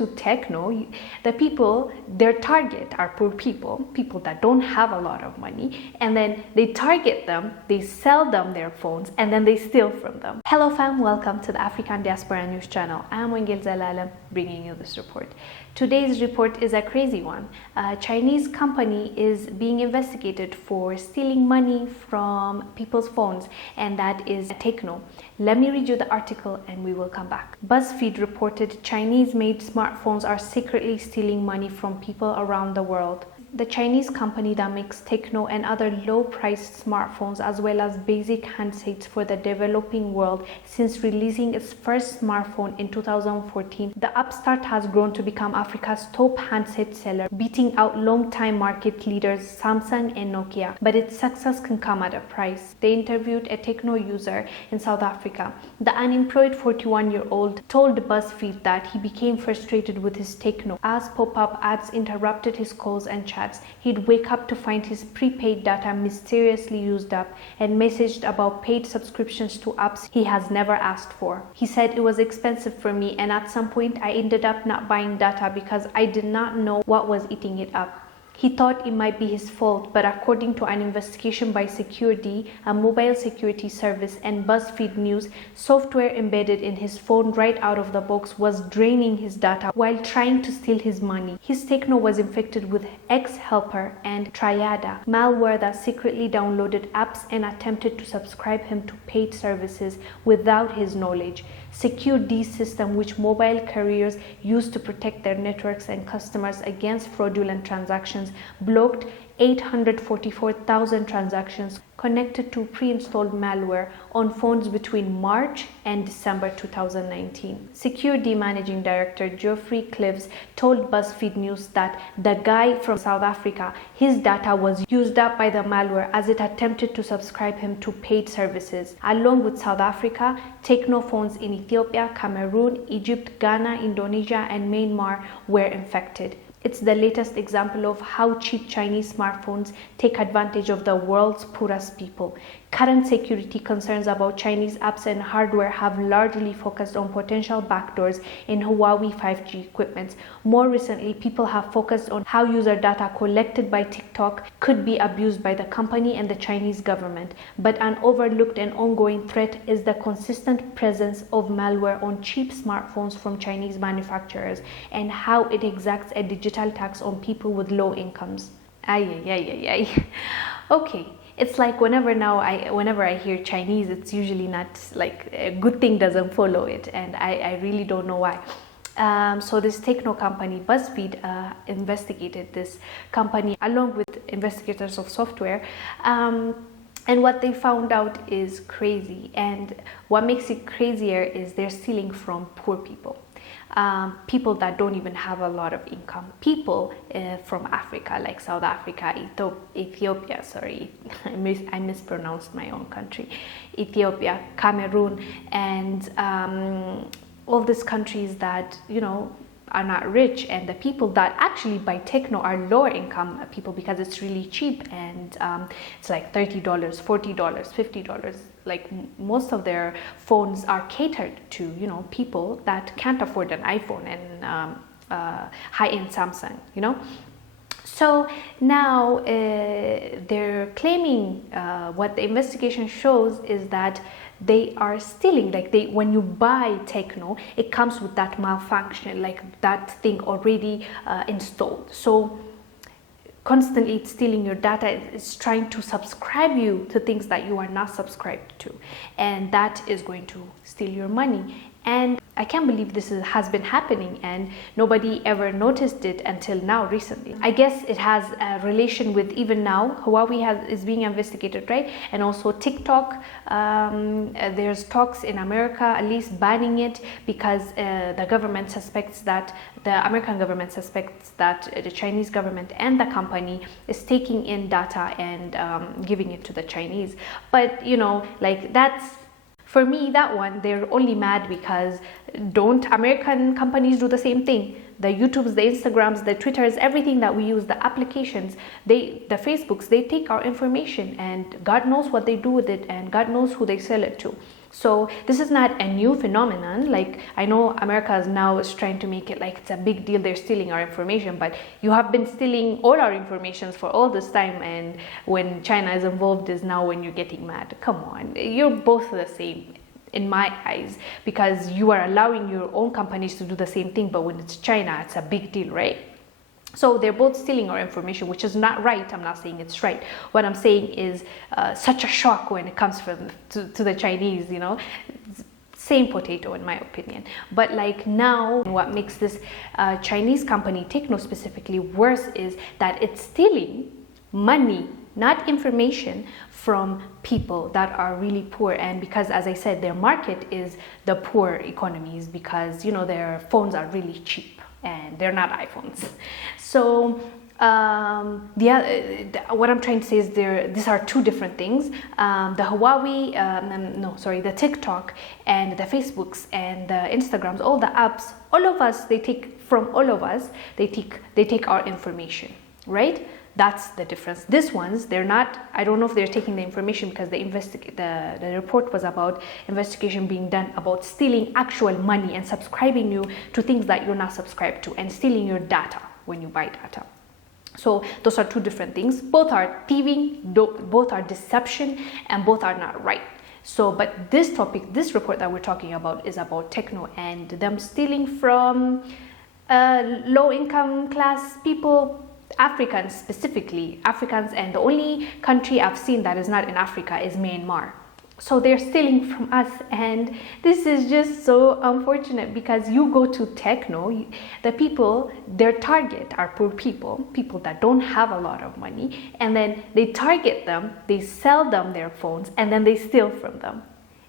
to techno, the people, their target are poor people, people that don't have a lot of money, and then they target them, they sell them their phones, and then they steal from them. Hello fam, welcome to the African Diaspora News channel. I am Wongel Zelalem bringing you this report. Today's report is a crazy one. A Chinese company is being investigated for stealing money from people's phones, and that is Techno. Let me read you the article and we will come back. BuzzFeed reported Chinese-made smartphones are secretly stealing money from people around the world. The Chinese company that makes Techno and other low-priced smartphones as well as basic handsets for the developing world since releasing its first smartphone in 2014, the upstart has grown to become Africa's top handset seller, beating out long-time market leaders Samsung and Nokia. But its success can come at a price. They interviewed a Techno user in South Africa. The unemployed 41-year-old told BuzzFeed that he became frustrated with his Techno as pop-up ads interrupted his calls and chats. He'd wake up to find his prepaid data mysteriously used up and messaged about paid subscriptions to apps he has never asked for. He said it was expensive for me, and at some point I ended up not buying data because I did not know what was eating it up. He thought it might be his fault, but according to an investigation by Security, a mobile security service, and BuzzFeed News, software embedded in his phone right out of the box was draining his data while trying to steal his money. His Techno was infected with X-Helper and Triada, malware that secretly downloaded apps and attempted to subscribe him to paid services without his knowledge. Security system, which mobile carriers use to protect their networks and customers against fraudulent transactions, blocked 844,000 transactions connected to pre-installed malware on phones between March and December 2019. Security Managing Director Geoffrey Clives told BuzzFeed News that the guy from South Africa, his data was used up by the malware as it attempted to subscribe him to paid services. Along with South Africa, Techno phones in Ethiopia, Cameroon, Egypt, Ghana, Indonesia, and Myanmar were infected. It's the latest example of how cheap Chinese smartphones take advantage of the world's poorest people. Current security concerns about Chinese apps and hardware have largely focused on potential backdoors in Huawei 5G equipment. More recently, people have focused on how user data collected by TikTok could be abused by the company and the Chinese government. But an overlooked and ongoing threat is the consistent presence of malware on cheap smartphones from Chinese manufacturers and how it exacts a digital tax on people with low incomes. Okay. It's like whenever I hear Chinese, it's usually not like a good thing doesn't follow it, and I really don't know why. So this Techno company, BuzzFeed, investigated this company along with investigators of software, and what they found out is crazy. And what makes it crazier is they're stealing from poor people. People that don't even have a lot of income, people from Africa, like South Africa, Ethiopia, sorry, I mispronounced my own country, Ethiopia, Cameroon, and all these countries that, you know, are not rich, and the people that actually buy Techno are lower income people because it's really cheap, and it's like $30, $40, $50. Like most of their phones are catered to, you know, people that can't afford an iPhone and high-end Samsung, you know. So now they're claiming, what the investigation shows is that they are stealing. Like when you buy Techno, it comes with that malfunction, like that thing already installed. So constantly it's stealing your data. It's trying to subscribe you to things that you are not subscribed to, and that is going to steal your money. And I can't believe this has been happening and nobody ever noticed it until now, recently. I guess it has a relation with, even now, Huawei is being investigated, right? And also TikTok. There's talks in America at least banning it because the government suspects that, the American government suspects that the Chinese government and the company is taking in data and giving it to the Chinese. But, you know, like that's, for me, that one, they're only mad because don't American companies do the same thing? the YouTubes, the Instagrams, the Twitters, everything that we use, the applications, the Facebooks, they take our information, and God knows what they do with it, and God knows who they sell it to. So this is not a new phenomenon. Like, I know America is trying to make it like it's a big deal, they're stealing our information, but you have been stealing all our information for all this time, and when China is involved is now when you're getting mad. Come on, you're both the same in my eyes, because you are allowing your own companies to do the same thing, but when it's China, it's a big deal, right? So they're both stealing our information, which is not right. I'm not saying it's right. What I'm saying is such a shock when it comes to the Chinese, you know, same potato in my opinion. But like now, what makes this Chinese company, Techno specifically, worse is that it's stealing money, not information, from people that are really poor. And because, as I said, their market is the poor economies, because, you know, their phones are really cheap and they're not iPhones. So what I'm trying to say is these are two different things. The Huawei, the TikTok and the Facebooks and the Instagrams, all the apps, all of us, they take our information, right? That's the difference. These ones, they're not, I don't know if they're taking the information, because the report was about investigation being done about stealing actual money and subscribing you to things that you're not subscribed to, and stealing your data when you buy data. So those are two different things. Both are thieving, both are deception, and both are not right. So, but this report that we're talking about is about Techno and them stealing from low-income class people, Africans specifically, and the only country I've seen that is not in Africa is Myanmar. So they're stealing from us, and this is just so unfortunate, because you go to Techno, the people, their target are poor people that don't have a lot of money, and then they target them, they sell them their phones, and then they steal from them.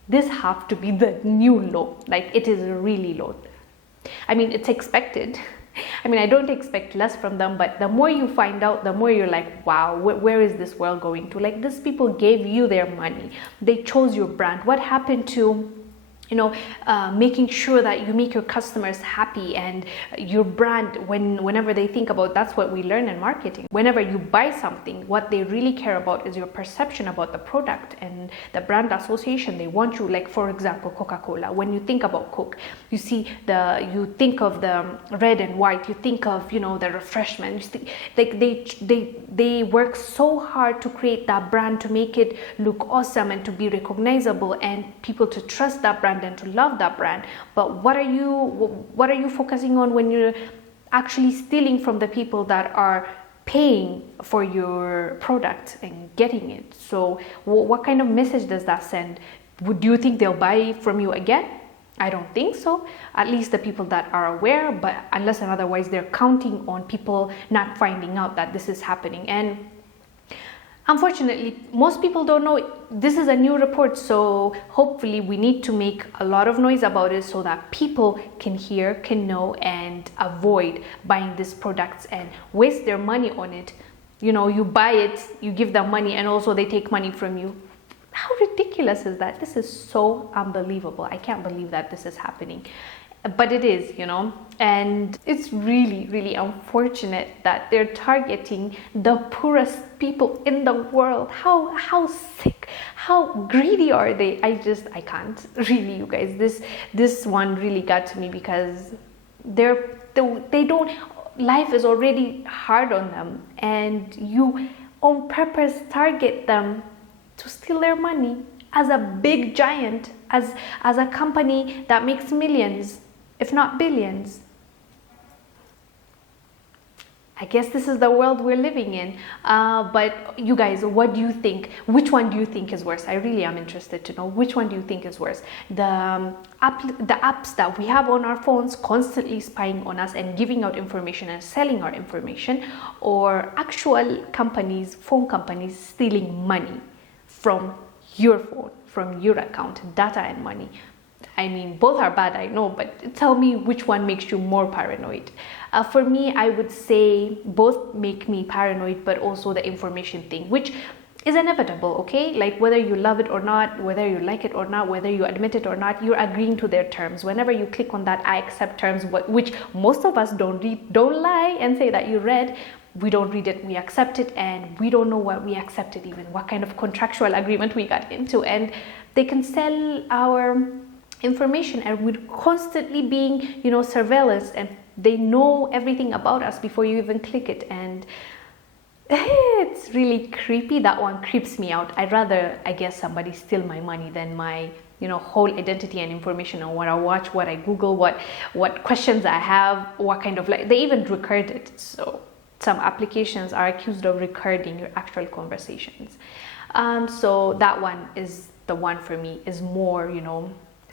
This have to be the new law. Like, it is really low. I mean, it's expected. I mean, I don't expect less from them, but the more you find out, the more you're like, wow, where is this world going to? Like, these people gave you their money. They chose your brand. What happened to, you know, making sure that you make your customers happy and your brand, whenever they think about, that's what we learn in marketing. Whenever you buy something, what they really care about is your perception about the product and the brand association. They want you, like, for example, Coca-Cola. When you think about Coke, you think of the red and white, you think of, you know, the refreshment. You think, like, they work so hard to create that brand, to make it look awesome and to be recognizable and people to trust that brand and to love that brand. But what are you focusing on when you're actually stealing from the people that are paying for your product and getting it? So what kind of message does that send? Do you think they'll buy from you again? I don't think so. At least the people that are aware, but unless and otherwise, they're counting on people not finding out that this is happening. And unfortunately, most people don't know. This is a new report, so hopefully we need to make a lot of noise about it so that people can hear, can know, and avoid buying these products and waste their money on it. You know, you buy it, you give them money, and also they take money from you. How ridiculous is that? This is so unbelievable. I can't believe that this is happening. But it is, you know, and it's really, really unfortunate that they're targeting the poorest people in the world. How sick, how greedy are they? I can't really, you guys. This one really got to me, because they don't. Life is already hard on them, and you on purpose target them to steal their money as a big giant, as a company that makes millions, if not billions. I guess this is the world we're living in. But you guys, what do you think? Which one do you think is worse? I really am interested to know. Which one do you think is worse? The apps that we have on our phones constantly spying on us and giving out information and selling our information, or actual companies, phone companies, stealing money from your phone, from your account, data and money? I mean, both are bad, I know, but tell me which one makes you more paranoid. For me, I would say both make me paranoid, but also the information thing, which is inevitable, okay? Like whether you love it or not, whether you like it or not, whether you admit it or not, you're agreeing to their terms. Whenever you click on that I accept terms, which most of us don't read, don't lie and say that you read. We don't read it, we accept it, and we don't know what we accepted, even what kind of contractual agreement we got into. And they can sell our information, and we're constantly being, surveillance, and they know everything about us before you even click it. And it's really creepy. That one creeps me out. I'd rather, I guess, somebody steal my money than my whole identity and information on what I watch, what I Google, what questions I have, what kind of, like, they even record it. So some applications are accused of recording your actual conversations. So that one is the one for me, is more,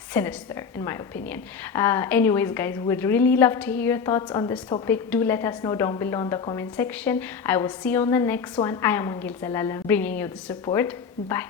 sinister in my opinion. Anyways, guys, would really love to hear your thoughts on this topic. Do let us know down below in the comment section. I will see you on the next one. I am Wongel Zelalem, bringing you the support. Bye.